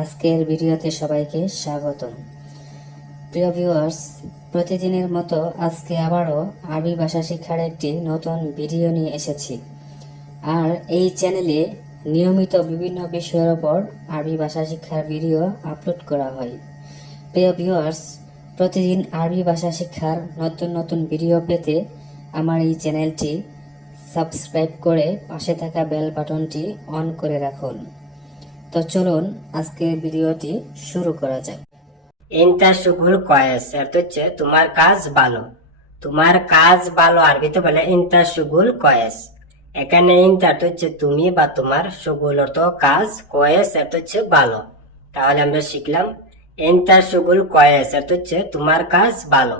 আজকের ভিডিওতে সবাইকে স্বাগতম। প্রিয় ভিউয়ার্স, প্রতিদিনের মতো আজকে আবারও আরবি ভাষা শিক্ষার একটি নতুন ভিডিও নিয়ে এসেছি। আর এই চ্যানেলে নিয়মিত বিভিন্ন বিষয়ের ওপর আরবি ভাষা শিক্ষার ভিডিও আপলোড করা হয়। প্রিয় ভিউয়ার্স, প্রতিদিন আরবি ভাষা শিক্ষার নতুন নতুন ভিডিও পেতে আমার এই চ্যানেলটি সাবস্ক্রাইব করে পাশে থাকা বেল বাটনটি অন করে রাখুন। তো চলুন আজকের ভিডিওটি শুরু করা যাক। ইনতা শুগুল কয়েস অর্থ হচ্ছে তোমার কাজ ভালো। তোমার কাজ ভালো আরবিতে বলে ইনতা শুগুল কয়েস। এখানে ইনতা অর্থ হচ্ছে তুমি বা তোমার, শুগুল অর্থ কাজ, কয়েস অর্থ হচ্ছে ভালো। তাহলে আমরা শিখলাম ইনতা শুগুল কয়েস অর্থ হচ্ছে তোমার কাজ ভালো।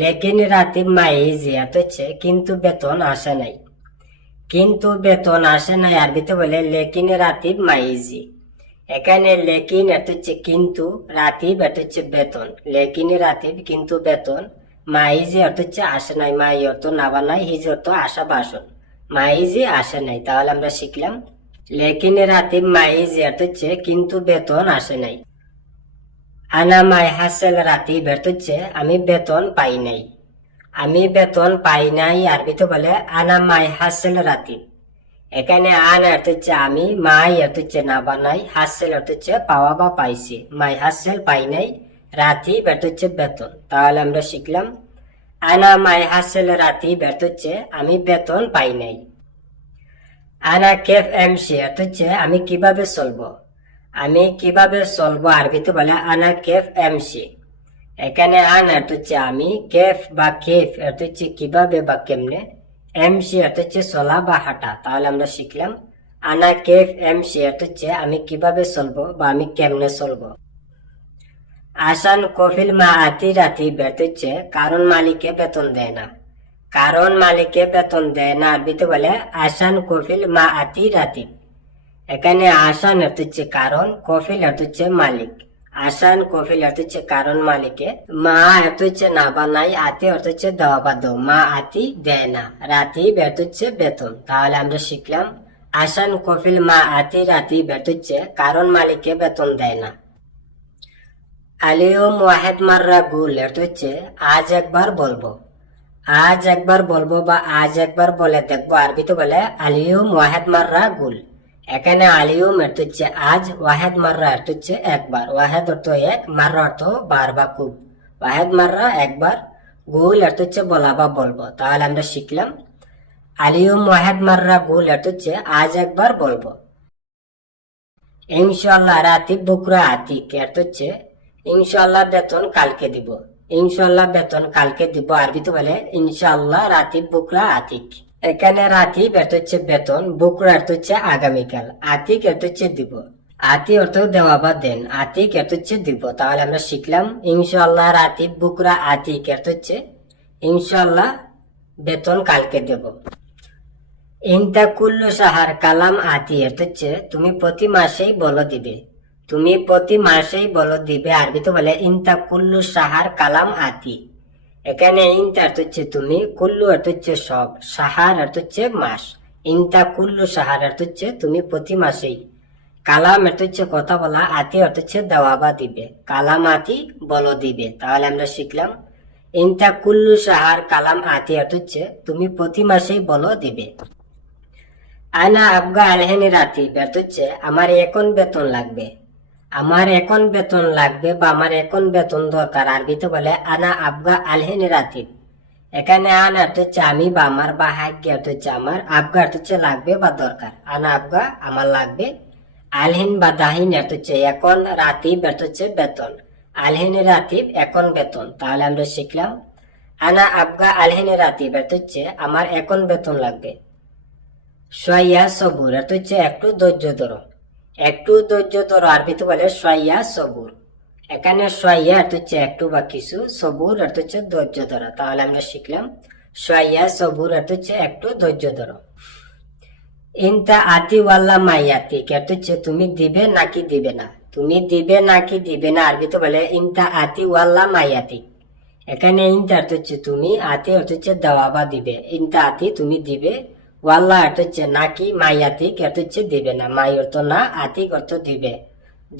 লেকিন রাতিব মাইজি অর্থ হচ্ছে কিন্তু বেতন আসে নাই। কিন্তু বেতন আসে নাই আরবিতে বলে লেকিন রাতিব মাইজি। এখানে লেকিন অর্থ হচ্ছে কিন্তু, রাতিব অর্থ হচ্ছে বেতন। লেকিন রাতিব কিন্তু বেতন, মাইজি অর্থ হচ্ছে আসে নাই। মাই অর্থ নাবা নাই, হিজ অর্থ আসা বাসন, মাইজি আসে নাই। তাহলে আমরা শিখলাম লেকিন রাতিব মাইজি অর্থ হচ্ছে কিন্তু বেতন আসে নাই। আনা মাই হাসেল রাতিব অর্থ হচ্ছে আমি বেতন পাই নাই। আমি বেতন পাই নাই আরবিতে বলে আনা মাই হাসেল রাতিব। এখানে আন অর্থ হচ্ছে আমি, মাই অর্থ হচ্ছে না বানাই, হাসেল অর্থ হচ্ছে পাওয়া বা পাইছি। মাই হাসেল পাই নাই, রাতিব অর্থ হচ্ছে বেতন। তাহলে আমরা শিখলাম আনা মাই হাসেল রাতিব অর্থ হচ্ছে আমি বেতন পাই নাই। আনা কেফ এমসি অর্থ হচ্ছে আমি কিভাবে চলবো। আমি কিভাবে চলবো আরবিতে বলে আনা কেফ এমসি। এখানে আন অর্থ হচ্ছে আমি, কেফ বা কেফ অর্থ হচ্ছে কিভাবে বা কেমনে, এমসি অর্থ হচ্ছে চলা বা হাঁটা। তাহলে আমরা শিখলাম আনা কেফ এমসি অর্থ হচ্ছে আমি কিভাবে চলবো বা আমি কেমনে চলবো। আসান কফিল মা আতি রাতি অর্থ হচ্ছে কারণ মালিকে বেতন দেয় না। কারণ মালিকে বেতন দেয় না আরবিতে বলে আসান কফিল মা আতি রাতি। এখানে আসান অর্থ হচ্ছে কারণ, কফিল অর্থ হচ্ছে মালিক। আসান কফিল অর্থ হচ্ছে কারণ মালিকে, মা অর্থ হচ্ছে না বা নাই, আতি অর্থ হচ্ছে দেওয়া বা দো, মা আতি দেয় না, রাতি অর্থ হচ্ছে বেতন। তাহলে আমরা শিখলাম আসান কফিল মা আতি রাতি অর্থ হচ্ছে কারণ মালিকে বেতন দেয় না। আলিয়ম ওয়াহেদ মাররা গুল অর্থ হচ্ছে আজ একবার বলবো। আজ একবার বলবো বা আজ একবার বলে দেখবো আরবিতে বলে আলিয়ম ওয়াহেদ মাররা গুল। এখানে আলিয়ম অর্থ হচ্ছে আজ, ওয়াহেদ মাররা অর্থ হচ্ছে একবার। ওয়াহেদ অর্থ এক, মাররা অর্থ বার বা খুব। ওয়াহেদ মাররা একবার, গুল অর্থ হচ্ছে বলা বা বলবো। তাহলে আমরা শিখলাম আলিয়ম ওয়াহেদ মাররা গুল অর্থ হচ্ছে আজ একবার বলবো। ইনশাআল্লাহ রাতিব বুকরা আতিক অর্থ হচ্ছে ইনশাআল্লাহ বেতন কালকে দিব। ইনশাআল্লাহ বেতন কালকে দিব আরবিতে বলে ইনশাআল্লাহ রাতিব বুকরা আতিক। এখানে রাতিব অর্থ হচ্ছে বেতন, বুকরা অর্থ হচ্ছে আগামীকাল, আতিক অর্থ হচ্ছে দিব। আতি অর্থ দেওয়া বা দেন, আতিক অর্থ হচ্ছে দিব। তাহলে আমরা শিখলাম ইনশাআল্লাহ রাতিব বুকরা আতিক অর্থ হচ্ছে ইনশাআল্লাহ বেতন কালকে দেব। ইনতা কুল্লু সাহার কালাম আতি অর্থ হচ্ছে তুমি প্রতি মাসেই বলো দিবে। তুমি প্রতি মাসেই বলো দিবে আরবিতে বলে ইনতা কুল্লু সাহার কালাম আতি। এখানে ইনতা অর্থ হচ্ছে তুমি, কুল্লু অর্থ হচ্ছে সব, সাহার অর্থ হচ্ছে মাস। ইনতা কুল্লু সাহার অর্থ হচ্ছে তুমি প্রতি মাসেই, কালাম অর্থ হচ্ছে কথা বলা, আতি অর্থ হচ্ছে দেওয়া বা দিবে, কালাম আতি বলো দিবে। তাহলে আমরা শিখলাম ইনতা কুল্লু সাহার কালাম আতি অর্থ হচ্ছে তুমি প্রতি মাসেই বলো দিবে। আনা আবগা আলহেনি রাতি অর্থ হচ্ছে আমার এখন বেতন লাগবে। আমার এখন বেতন লাগবে বা আমার এখন বেতন দরকার আরবিতে বলে আনা আবগা আলহেনি রাতি। এখানে আনা অর্থ হচ্ছে আমি বা আমার, বা হাগ্য অর্থ হচ্ছে আমার, আবগা অর্থ হচ্ছে লাগবে বা দরকার। আনা আবগা আমার লাগবে, আলহিন বা দাহিন অর্থ হচ্ছে এখন, রাতিব অর্থ হচ্ছে বেতন, আলহেনি রাতিব এখন বেতন। তাহলে আমরা শিখলাম আনা আবগা আলহেনি রাতিব অর্থ হচ্ছে আমার এখন বেতন লাগবে। সোয়া সবুর অর্থ হচ্ছে একটু ধৈর্য ধরো। একটু ধৈর্য ধরো আরবিতে বলে সোয়া সবুর। এখানে সোয়া অর্থ হচ্ছে একটু বা কিছু, সবুর অর্থ হচ্ছে ধৈর্য ধরো। তাহলে আমরা শিখলাম সোয়া সবুর অর্থ হচ্ছে একটু ধৈর্য ধরো। ইনতা আতি ওয়াল্লা মাইয়াতিক অর্থ হচ্ছে তুমি দিবে নাকি দিবে না। তুমি দিবে নাকি দিবে না আরবিতে বলে ইনতা আতি ওয়াল্লা মাইয়াতিক। এখানে ইনতা অর্থ হচ্ছে তুমি, আতি অর্থ হচ্ছে দেওয়া বা দিবে। ইনতা আতি তুমি দিবে, ওয়াল্লা অর্থ হচ্ছে নাকি, মাই আতিক অর্থ হচ্ছে দিবে না। মাই অর্থ না, আতিক অর্থ দিবে।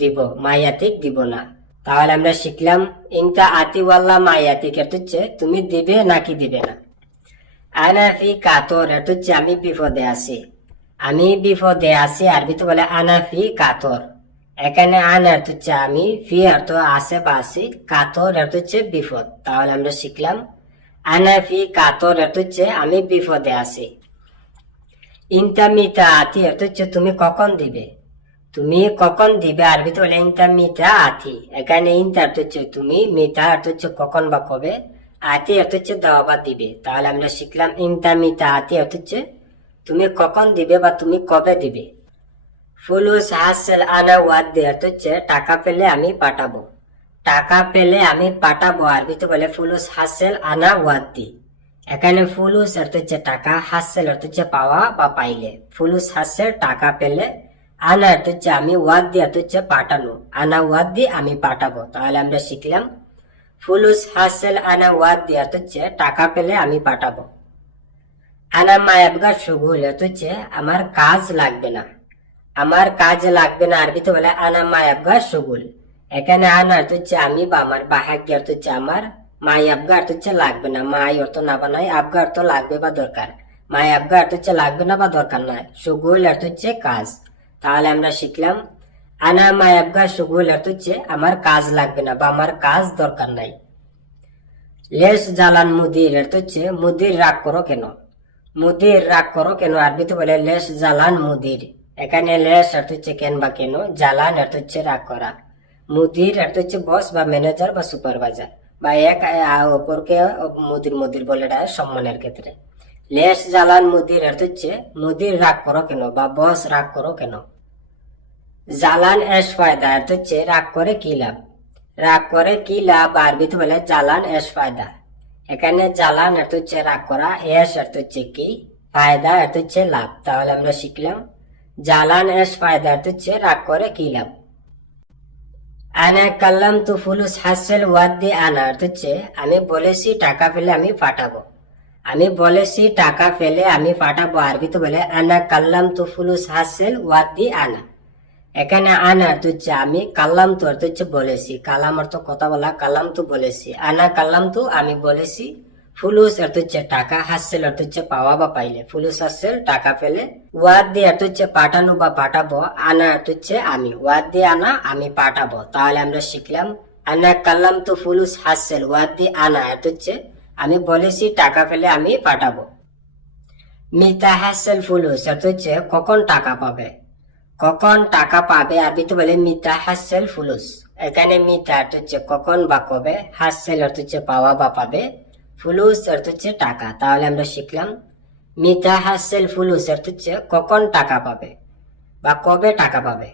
দিব, মায়াতিক দিব না। তাহলে আমরা শিখলাম ইনতা আতি ওয়াল্লা মায়াতিক এর হচ্ছে তুমি দিবে নাকি দিবে না। আনা ফি কাতর এর হচ্ছে আমি বিপদে আছি, আমি বিপদে আছি আরবিতে বলে আনা ফি কাতর। এখানে আনা এর হচ্ছে আমি, ফি অর্থ আছে বা আছি, কাতর এর হচ্ছে বিপদ। তাহলে আমরা শিখলাম আনা ফি কাতর এর হচ্ছে আমি বিপদে আছি। ইনতা মিতা আতি এর হচ্ছে তুমি কখন দিবে, তুমি কখন দিবে আরবিতে বলে ইনতা মিতা আতি। এখানে ইনতা অর্থ হচ্ছে তুমি, মিতা অর্থ হচ্ছে কখন বা কবে, আতি অর্থ হচ্ছে দেওয়া বা দিবে। তাহলে আমরা শিখলাম ইনতা মিতা আতি অর্থ হচ্ছে তুমি কখন দিবে বা তুমি কবে দিবে। ফুলুস হাসেল আনা ওয়াদ্দি অর্থ হচ্ছে টাকা পেলে আমি পাঠাবো, টাকা পেলে আমি পাঠাবো আরবিতে বলে ফুলুস হাসেল আনা ওয়াদ্দি। এখানে ফুলুস অর্থ হচ্ছে টাকা, হাসেল অর্থ হচ্ছে পাওয়া বা পাইলে। ফুলুস হাসেল টাকা পেলে, আনা অর্থ হচ্ছে আমি, ওয়াদ্দি অর্থ হচ্ছে পাঠানো, আনা ওয়াদ্দি আমি পাঠাবো। তাহলে আমরা শিখলাম ফুলুস হাসেল আনা ওয়াদ্দি অর্থ হচ্ছে টাকা পেলে আমি পাঠাবো। আনা মায়াবগা সুগুল অর্থ হচ্ছে আমার কাজ লাগবে না, আমার কাজ লাগবে না আরবিতে বলে আনা মায়াবগা সুগুল। এখানে আনা অর্থ হচ্ছে আমি বা আমার, বাহাগ্য অর্থ হচ্ছে আমার, মায়াবগা অর্থ হচ্ছে লাগবে না, মাই অর্থ না বানাই, আবগা অর্থ লাগবে বা দরকার, মায়াবগা অর্থ হচ্ছে লাগবে না বা দরকার নয়, সুগুল অর্থ হচ্ছে কাজ। তাহলে আমরা শিখলাম আনা মায়াবগা সুগুল অর্থ হচ্ছে আমার কাজ লাগবে না বা আমার কাজ দরকার নাই। লেস জালান মুদির অর্থ হচ্ছে মুদির রাগ করো কেন, মুদির রাগ করো কেন আরবিতে বলে লেস জালান মুদির। এখানে লেস অর্থ হচ্ছে কেন বা কেন, জালান অর্থ হচ্ছে রাগ করা, মুদির অর্থ হচ্ছে বস বা ম্যানেজার বা সুপারভাইজার, বা এক অপরকে মুদির মুদির বলে ডাকে সম্মানের ক্ষেত্রে। লেস জালান মুদির অর্থ হচ্ছে মুদির রাগ করো কেন বা বস রাগ করো কেন। জালান এস ফায়দা অর্থ হচ্ছে রাগ করে কি লাভ, রাগ করে কি লাভ আরবিতে বলে জালান এস ফায়দা। এখানে জালান অর্থ হচ্ছে রাগ করা, এস অর্থ হচ্ছে কি, ফায়দা অর্থ হচ্ছে লাভ। তাহলে আমরা শিখলাম জালান এস ফায়দা অর্থ হচ্ছে রাগ করে কি লাভ। আনা কাল্লাম তু ফুলুস হাসেল ওয়াদ্দি আনা অর্থ হচ্ছে আমি বলেছি টাকা পেলে আমি পাঠাবো, আমি বলেছি টাকা পেলে আমি পাঠাবো আরবিতে বলে আনা কাল্লাম তু ফুলুস হাসেল ওয়াদ্দি আনা। এখানে আনা অর্থ হচ্ছে আমি, কাল্লাম তু অর্থ হচ্ছে বলেছি, কালাম অর্থ কথা বলা, কাল্লাম তু বলেছি, আনা কাল্লাম তু আমি বলেছি, ফুলুস অর্থ হচ্ছে টাকা, হাসেল অর্থ হচ্ছে পাওয়া বা পাইলে, ফুলুস হাসেল টাকা পেলে, ওয়াদ্দি অর্থ হচ্ছে পাঠানো বা পাঠাবো, আনা অর্থ হচ্ছে আমি, ওয়াদ্দি আনা আমি পাঠাবো। তাহলে আমরা শিখলাম আনা কাল্লাম তু ফুলুস হাসেল ওয়াদ্দি আনা অর্থ হচ্ছে আমি বলেছি টাকা পেলে আমি পাঠাবো। মিতা হাসেল ফুলুস অর্থ হচ্ছে কখন টাকা পাবে, কখন টাকা পাবে আরবিতে বলে মিতা হাসেল ফুলুস। এখানে মিতা অর্থ হচ্ছে কখন বা কবে, হাসেল অর্থ হচ্ছে পাওয়া বা পাবে, ফুলুস অর্থ হচ্ছে টাকা। তাহলে আমরা শিখলাম মিতা হাসেল ফুলুস অর্থ হচ্ছে কখন টাকা পাবে বা কবে টাকা পাবে।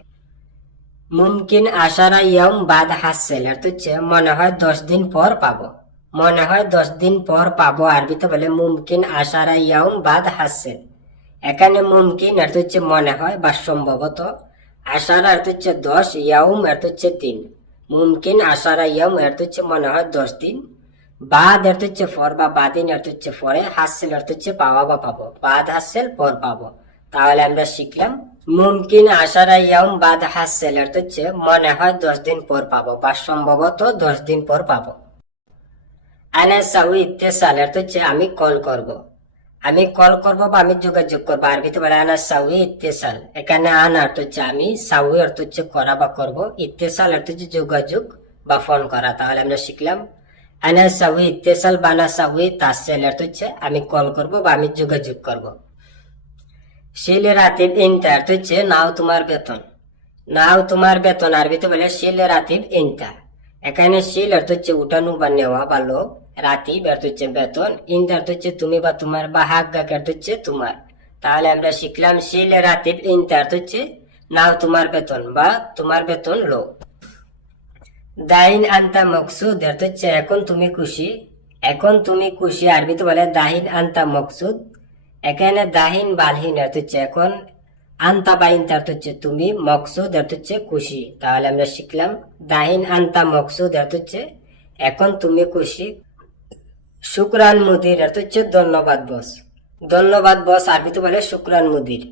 মুমকিন আশারা ইয়ম বাদ হাসেল অর্থ হচ্ছে মনে হয় 10 দিন পর পাবো, মনে হয় 10 দিন পর পাবো আরবিতে বলে মুমকিন আশারা ইয়ম বাদ হাসেল। এখানে মুমকিন অর্থ হচ্ছে মনে হয় বা সম্ভবত, আশারা অর্থ হচ্ছে 10, ইয়াউম অর্থ হচ্ছে দিন, মুমকিন আশারা ইয়াউম অর্থ হচ্ছে মনে হয় 10 দিন, বাদ অর্থ হচ্ছে পর বা বাদিন অর্থ হচ্ছে পরে, হাসেল অর্থ হচ্ছে পাওয়া বা পাবো, বাদ হাসেল পর পাবো। তাহলে আমরা শিখলাম মুমকিন আশারা ইয়াউম বাদ হাসেল অর্থ হচ্ছে মনে হয় 10 দিন পর পাবো বা সম্ভবত 10 দিন পর পাবো। আনা সাউই ইত্তেসাল অর্থ হচ্ছে আমি কল করব, আমি কল করবো বা আমি যোগাযোগ করবো আরবিতে বলে আনা সাউই ইত্তেসাল। এখানে আনা অর্থ হচ্ছে আমি, সাউই অর্থ হচ্ছে করা বা করব, ইত্তেসাল অর্থ হচ্ছে যোগাযোগ বা ফোন করা। তাহলে আমরা শিখলাম আনা সাউই ইত্তেসাল বা আনা সাউই তাসেল অর্থ হচ্ছে আমি কল করব বা আমি যোগাযোগ করব। শিলে রাতিব ইনতা অর্থ হচ্ছে নাও তোমার বেতন, নাও তোমার বেতন আরবিতে বলে শিলে রাতিব ইনতা। এখানে শিল অর্থ হচ্ছে উঠানো বা নেওয়া বা লোক, রাতিব অর্থ হচ্ছে বেতন, ইনতা অর্থ হচ্ছে তুমি বা তোমার, বা হাগ্গা অর্থ হচ্ছে তোমার। তাহলে আমরা শিখলাম শিলে রাতিব ইনতা অর্থ হচ্ছে নাও তোমার বেতন বা তোমার বেতন লো। দাইন আন্তা মকসুদ অর্থ হচ্ছে এখন তুমি খুশি, এখন তুমি খুশি আরবিতে বলে দাহিন আন্তা মকসুদ। এখানে দাহিন বালহীন অর্থ হচ্ছে এখন, আন্তা বা ইনতা অর্থ হচ্ছে তুমি, মকসুদ অর্থ হচ্ছে খুশি। তাহলে আমরা শিখলাম দাহিন আন্তা মকসুদ অর্থ হচ্ছে এখন তুমি খুশি। শুকরান মুদির অর্থ হচ্ছে ধন্যবাদ বস, ধন্যবাদ বস আরবিতে বলে শুকরান মুদির।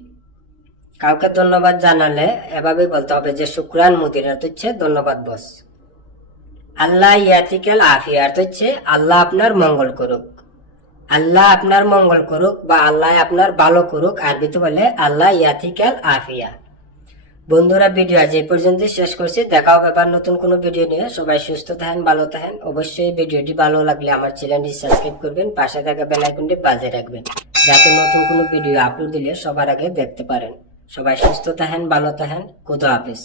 কাউকে ধন্যবাদ জানালে এভাবেই বলতে হবে যে শুক্রান মুদির, অর্থ হচ্ছে ধন্যবাদ বস। আল্লাহ ইয়াতিকাল আফিয়া, অর্থ হচ্ছে আল্লাহ আপনার মঙ্গল করুক। আল্লাহ আপনার মঙ্গল করুক বা আল্লাহ আপনার ভালো করুক, আরবিতে বলে আল্লাহ ইয়াতিকাল আফিয়া। বন্ধুরা, ভিডিও আজ এই পর্যন্ত শেষ করছি। দেখা হবে আবার নতুন কোনো ভিডিও নিয়ে। সবাই সুস্থ থাকেন, ভালো থাকেন। অবশ্যই ভিডিওটি ভালো লাগলে আমার চ্যানেলটি সাবস্ক্রাইব করবেন, পাশে থাকা বেল আইকনটি বাজিয়ে রাখবেন, যাতে নতুন কোনো ভিডিও আপলোড দিলে সবার আগে দেখতে পারেন। সবাই সুস্থ থাকেন, ভালো থাকেন। খোদা হাফেজ।